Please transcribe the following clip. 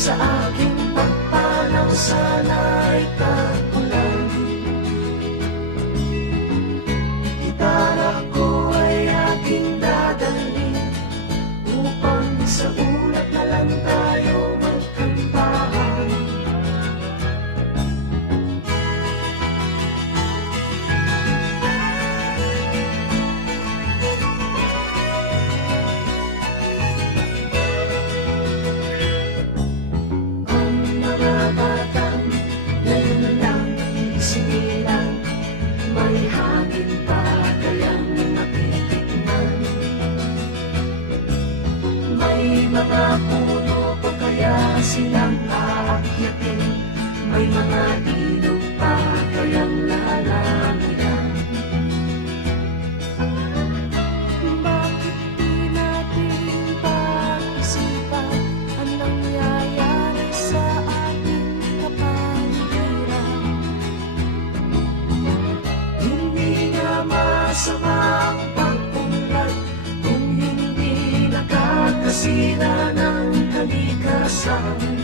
sa aking pagpanaw sana'y kakulan. Gitara ko ay aking dadalhin upang sa ulap na lang tayo magkantahan. Ang mga batang ngayon lang sinilang, may hangin pa kayang matitikman. May mga puno pa kaya silang aakyatin, may mga ilog pa kayang lalangiran. Bakit di natin pag-isipan ang nangyayari sa ating kapaligiran? Hindi nga masama ang pag-unlad kung hindi nakakasira ng kalikasan.